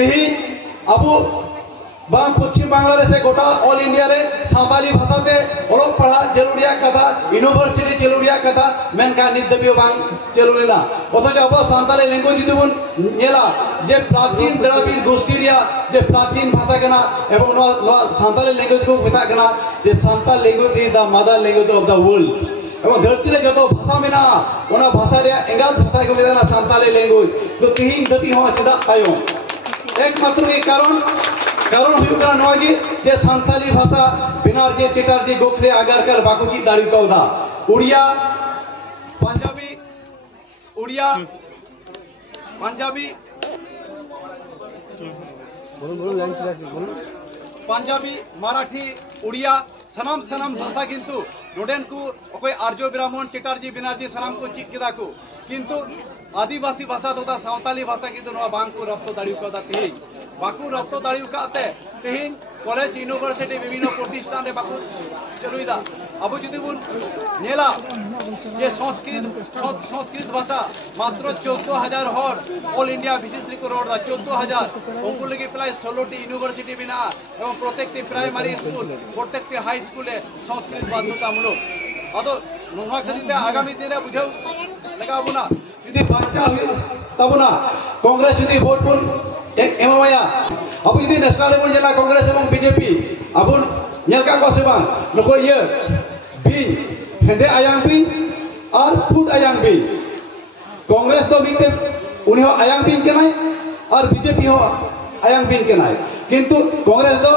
तेही अब बांग पश्चिम बांग्ला से गोटा ऑल इंडिया रे सावताली भाषा ते ओलोक पढ़ा जरूरिया कथा यूनिवर्सिटी जरूरिया कथा मेन का नित दबियो बांग जरूरीना अथच अब सावताली लैंग्वेज जुदी बन नेला जे प्राचीन द्रविड़ गोष्ठी रिया जे प्राचीन भाषा कना एवं नो सावताली लैंग्वेज को मेता कना जे Santal language is the mother language of the world एवं धरती रे जो भाषा मेना ओना भाषा रे एंगल भाषा को मेता सावताली लैंग्वेज तो तिहिं दती हो चदा तायो एकमात्र के कारण हुआ नवागी जे संताली भाषा बिनारजी चेटार्जी गोखले आगरकर बाकुची दाड़ी कौदा उड़िया पंजाबी मराठी उड़िया सनाम सनाम भाषा किंतु नोडेन को कोई आर्य ब्राह्मण चेटार्जी बिनारजी सनाम को चिक किदा को किंतु आदिवासी भाषा तथा सावताली भाषा किंतु नवा बांग को रफ्तो दाड़ी कौदा तेही बाकू रफ्तो दाड़ी उकाते तेहिन कॉलेज यूनिवर्सिटी विभिन्न प्रतिष्ठान रे बाकू चलुइदा अब जुदी बुन नेला जे संस्कृत भाषा मात्र 14000 हर ऑल इंडिया विशेष को रोड दा 14000 उनको लगे प्राय 16टी यूनिवर्सिटी बिना एवं प्रत्येकटी प्राइमरी स्कूल प्रत्येकटी हाई स्कूल संस्कृत बाध्यतामूलक अदो नोहा खदिते आगामी दिन बुझाउ लगाबुना यदि बाचा तबना कांग्रेस यदि वोट बुन एक एमवाया अब यदि नेशनल लेवल जेला कांग्रेस एवं बीजेपी अब नेलका को सेबान नको ये बी हेंदे आयांग बी और फूड आयांग बी कांग्रेस तो मिटे उन्हें आयांग बी के नाय और बीजेपी हो आयांग बी के नाय किंतु कांग्रेस तो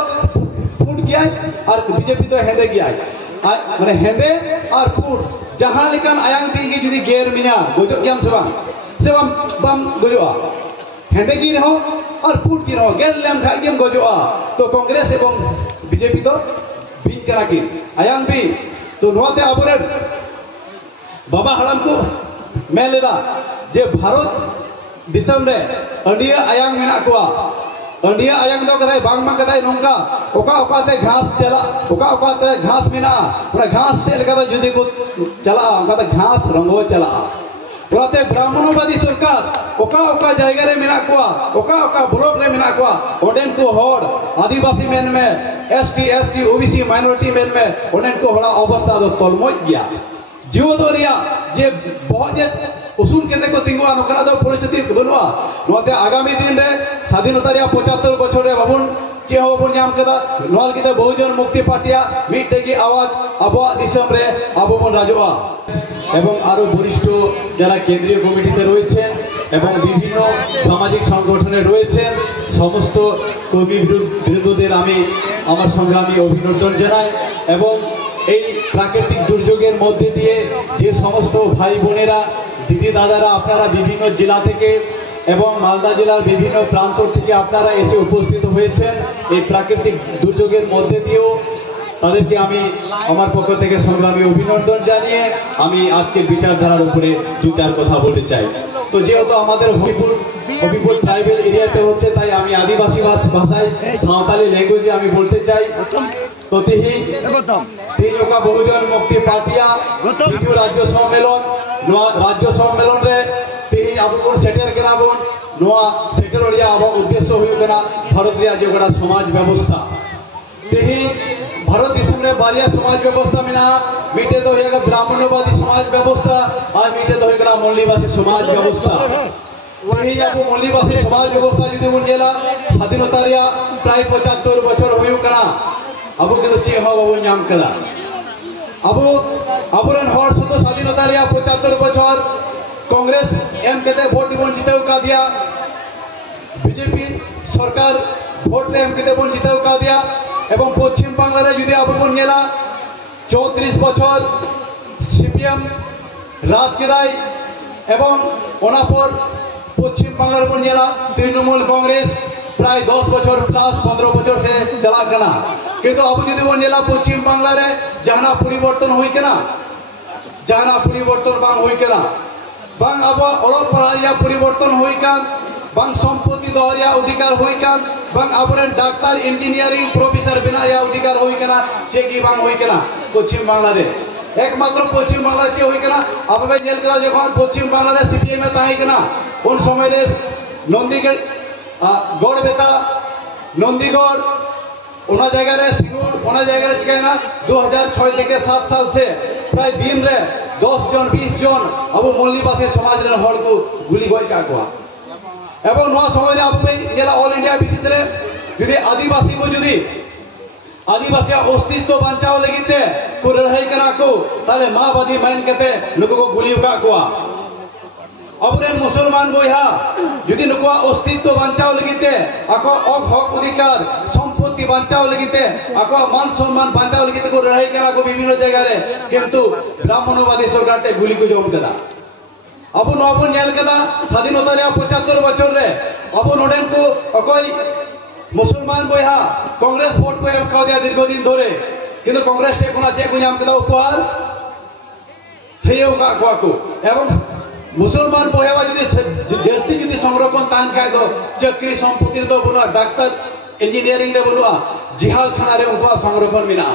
फूड किया और बीजेपी तो हेंदे किया माने हेंदे और फूड जहां लेकिन आयांग बी की जुदी गेर मिया गोजो क्याम सेबाम बम गोजो हेंदे की रहो और फूट की रहो गेल लेम खाइम गोजोआ तो कांग्रेस एवं बीजेपी तो बिन करा की आयांग भी तो नोते अबरे बाबा हड़म को मैं लेदा जे भारत दिसम रे अंडिया आयांग मेना कोआ अंडिया आयांग दो कदाय बांग मा कदाय नोंका ओका ओकाते घास चला ओका ओकाते घास मेना ओना घास से लगा जुदी को चला ओकाते घास रंगो चला ओराते ब्राह्मणवादी सरकार ओका ओका जायगा रे मेना कोआ ओका ओका ब्लॉक रे मेना कोआ ओडेन को होड़ आदिवासी मेन में ST SC OBC minority main में ओडेन को होड़ा अवस्था दो तलमोज गया जीव दो रिया जे बहुत जे उसूल केते को तिंगवा नकरा दो परिस्थिति बनुआ नोते आगामी दिन रे स्वाधीनता रे 75 बछर रे बाबुन चे हो बन नाम कदा नोल किते बहुजन मुक्ति पार्टिया मिटे की आवाज अबवा दिसम रे अबो बन राजोआ एवं आरो वरिष्ठ जरा केंद्रीय कमिटीते रयेछेन एवं विभिन्न सामाजिक संगठने रयेछेन समस्त कवि बिरुद्धদের আমি আমার সংগ্রামী অভিনন্দন জানাই এবং এই প্রাকৃতিক দুর্যোগের মধ্যে দিয়ে যে সমস্ত ভাই বোনেরা দিদি দাদারা আপনারা বিভিন্ন জেলা থেকে এবং মালদা জেলার বিভিন্ন প্রান্ত থেকে আপনারা এসে উপস্থিত হয়েছেন এই প্রাকৃতিক দুর্যোগের মধ্যে দিয়েও তাদেরকে আমি আমার পক্ষ থেকে সংগ্রামী অভিনন্দন জানিয়ে আমি আজকে বিচারধারার উপরে দু চার কথা বলতে চাই তো যেহেতু আমাদের হবিপুর ট্রাইবেল এরিয়াতে হচ্ছে তাই আমি আদিবাসী ভাষায় সাঁওতালি ল্যাঙ্গুয়েজে আমি বলতে চাই তো তিহি তিনকা বহুজন মুক্তি পার্টিয়া দ্বিতীয় রাজ্য সম্মেলন রে তিহি আবুন সেটের কেনাবন নোয়া সেটের রিয়া আব উদ্দেশ্য হয়ে কেনা ভারত রিয়া যে গোটা সমাজ ব্যবস্থা তিহি भारत देश में बारिया समाज व्यवस्था में ना मीटे तो होगा ब्राह्मणवादी समाज व्यवस्था और मीटे तो होगा मल्लीवासी समाज व्यवस्था वही जब मल्लीवासी समाज व्यवस्था जो मुझेला स्वाधीनता रिया प्राय 75 बछर हुई करा अब के तो चे हो बाबू नाम कदा अब अबरन हर सुतो स्वाधीनता रिया 75 बछर कांग्रेस एम केते वोट बन जीते का दिया बीजेपी सरकार वोट एम केते बन जीते का दिया एवं पश्चिम बांग्ला जो अब नेला 34 बछर सीपीएम राज केदाय एवं ओनापर पश्चिम बांग्ला बन नेला तृणमूल कांग्रेस प्राय 10 बछर प्लस 15 बछर से चला कना किंतु अब जो बन नेला पश्चिम बांग्ला रे जहाना परिवर्तन हुई केना जहाना परिवर्तन बांग हुई केना बांग अब ओलग पढ़ारिया परिवर्तन हुई कान बांग संपत्ति दहरिया अधिकार हुई कान बांग अबरेन डॉक्टर इंजीनियरिंग प्रोफेसर बिनारिया अधिकार हुई केना चेगी बांग हुई केना पश्चिम बांग्ला रे एकमात्र पश्चिम बांग्ला चे हुई केना अब बे जेल करा जखन पश्चिम बांग्ला रे सीपीएम में ताही केना उन समय रे गौड़बेता नंदीगढ़ ओना जगह रे सिंगुर ओना जगह रे चिकायना 2006 থেকে 7 साल से प्राय दिन रे 10 जन 20 जन अब मल्लीबासी समाज रे हर को गुली गय का को एवं नवा समय रे अब गेला ऑल इंडिया बेसिस रे यदि आदिवासी को यदि आदिवासी अस्तित्व बचाव लगिते को लड़ाई करा को ताले माओवादी माइन केते नुको को गुली का को अबरे मुसलमान बया यदि नुको अस्तित्व बचाव लगिते आको हक अधिकार सम्पत्ति बचाव लगिते आको मान सम्मान बचाव लगिते को लड़ाई करा को विभिन्न जगह रे किंतु ब्राह्मणवादी सरकार ते गुली को जम कदा अब नबन नेल कदा स्वाधीनता रे 75 बछर रे अब नोडेन को अकोई मुसलमान बया कांग्रेस वोट को एम खा दिया दीर्घदिन धरे किंतु कांग्रेस टे कोना चे को नाम कदा उपहार थेयो का को एवं मुसलमान बया यदि देशती यदि संरक्षण तान खाय दो चक्री संपत्ति दो बनुआ डाक्टर इंजीनियरिंग दे बनुआ जिहाल खाना रे उनका संरक्षण मिना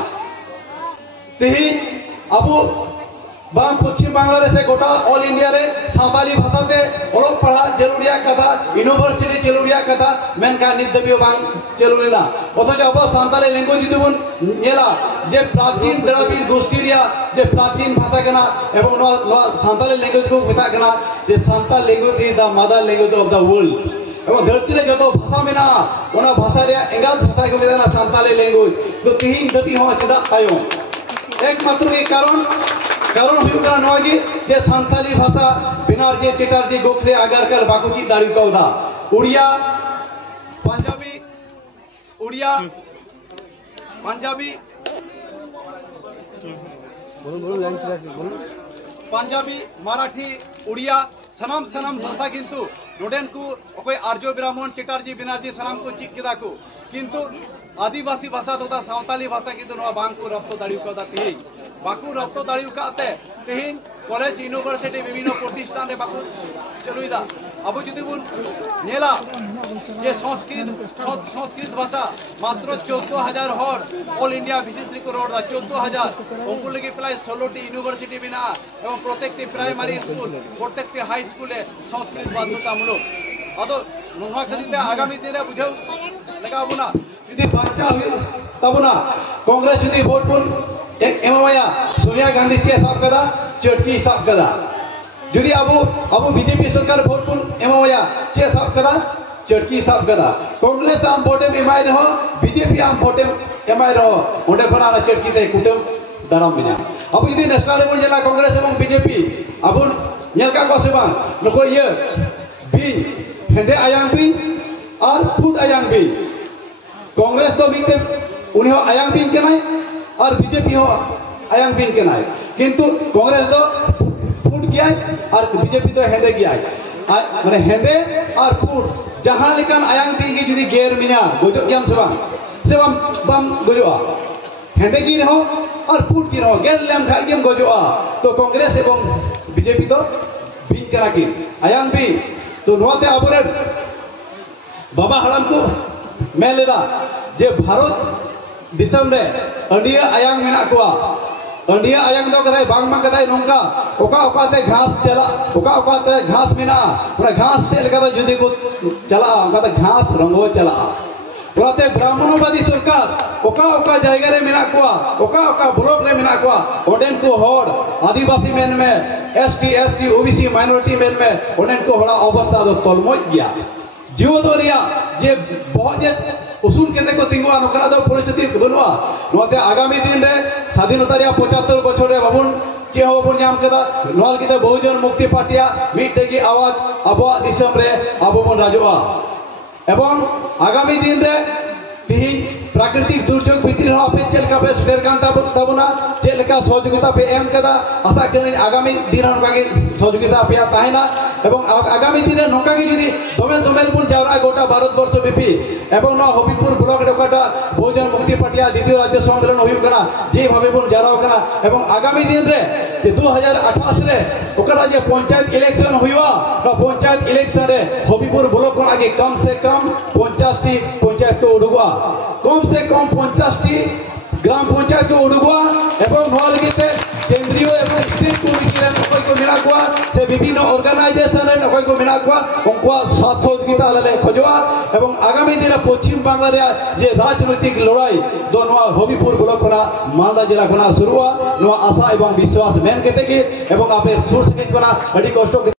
तेही अब बांग पश्चिम बांग्लादेश से गोटा ऑल इंडिया रे सावताली भाषा ते ओलोक पढ़ा जरूरिया कथा यूनिवर्सिटी जरूरिया कथा मेनका निदबियो बांग जरूरीला अथच अब सान्ताली लैंग्वेज जुदी बन नेला जे प्राचीन द्रविड़ गोष्ठी रिया जे प्राचीन भाषा कना एवं नो सान्ताली लैंग्वेज को मेता कना जे Santal language is the mother language of the world एवं धरती रे जो भाषा मेना ओना भाषा रे एंगात भाषा को मेता ना सान्ताली लैंग्वेज तो तिहिन दति हो चदा तायो एकमात्र के कारण हुआ नवागी जे सान्ताली भाषा बेनार्जी चैटार्जी गोखले आगरकर बाकुची दाड़ी कौदा उड़िया पंजाबी पंजाबी मराठी उड़िया सनाम भाषा किंतु नोडेन को अकोय आर्य ब्राह्मण चैटार्जी बेनार्जी सनाम को चिक केदा को किंतु आदिवासी भाषा तथा सावताली भाषा किंतु नवा बांग को रफ्तो दाड़ी कौदा तेही बाकू रफ्तो दाड़ी काते तेहिन कॉलेज यूनिवर्सिटी विभिन्न प्रतिष्ठान रे बाकू चलुइदा अब जुदी बुन नेला जे संस्कृत भाषा मात्र 14000 हर ऑल इंडिया विशेष को रोड 14000 उनको लगे प्राय 16टी यूनिवर्सिटी बिना एवं प्रत्येकटी प्राइमरी स्कूल प्रत्येकटी हाई स्कूल संस्कृत बाध्यतामूलक अदो नोना खदिते आगामी दिन रे बुझाउ लगाबुना यदि बच्चा हुई तबना कांग्रेस यदि वोट बुन एक एमवाया सोनिया गांधी चे साफ कदा चटकी साफ कदा यदि अब बीजेपी सरकार वोट पुन एमवाया चे साफ कदा चटकी साफ कदा कांग्रेस आम वोटे एमाय रहो बीजेपी आम वोटे एमाय रहो ओंडे खना चटकी ते कुटुम दाराम बिना अब यदि नेशनल लेवल जेला कांग्रेस एवं बीजेपी अब नेलका को से बांग नको ये बी हेंदे आयांग बी और फूड आयांग बी कांग्रेस तो मिटे उन्हें आयांग बी के नहीं और बीजेपी हो आयांग बिन के नाय किंतु कांग्रेस तो फूट गया और बीजेपी तो हेंदे गया माने हेंदे और फूट जहां लेकिन आयांग बिन की जुदी गेर मिया गोजो क्याम सेबम बम गोजोआ हेंदे की रहो और फूट की रहो गेर लेम खा गेम गोजोआ तो कांग्रेस एवं बीजेपी तो बिन करा की आयांग बिन तो नोते अबरे बाबा हराम को मैं लेदा जे भारत दिसम रे अंडिया आयांग मेना कोआ अंडिया आयांग दो कदाई बांग मा कदाई नोंका ओका ओकाते घास चला ओका ओकाते घास मेना ओना घास सेल कदा जुदी को चला कदा घास रंगो चला ओराते ब्राह्मणवादी सरकार ओका ओका जायगा रे मेना कोआ ओका ओका ब्लॉक रे मेना कोआ ओडेन को होड़ आदिवासी मेन में ST SC OBC minority main में ओडेन को होड़ा अवस्था दो तलमोज गया जीव दो रिया जे बहुत उसूल केते को तिंगुआ नकरा दो परिस्थिति बनुआ नोते आगामी दिन रे स्वाधीनता रे 75 बछर रे बाबुन चे होबुन नाम कदा नोल किते बहुजन मुक्ति पार्टिया मिटे की आवाज अबो दिसम रे अबोबन राजोआ एवं आगामी दिन रे तिहिन प्राकृतिक दुर्योग भितर पे चेलका पे स्टेर कांता तबना चेलका सहयोगिता पे एम कदा आशा करें आगामी दिन नोकागे सहयोगिता पे ताहेना एवं आगामी दिन नोकागे जदि दोमेल बुन जावरा गोटा भारतवर्ष व्यापी एवं न हबिबपुर ब्लॉक डोकाटा बहुजन मुक्ति पार्टिया द्वितीय राज्य सम्मेलन हुई कना जे भाबे बुन जाराव कना एवं आगामी दिन रे 2028 रे ओकरा जे पंचायत इलेक्शन हुईवा न पंचायत इलेक्शन रे हबिबपुर ब्लॉक को आगे कम से कम 50 टी पंचायत को उडुआ कम से कम 50 टी ग्राम पंचायत को उडुआ एवं नोल केते केंद्रीय एवं स्टेट को मिला को से विभिन्न ऑर्गेनाइजेशन अखय को मेना को उनका साथ सहयोगिता ले खोजवा एवं आगामी दिन पश्चिम बांग्ला रे जे राजनीतिक लड़ाई दो नवा हबिपुर ब्लॉक खना मालदा जिला खना शुरुआ नवा आशा एवं विश्वास मेन केते के एवं आपे सुर सके खना अडी कष्ट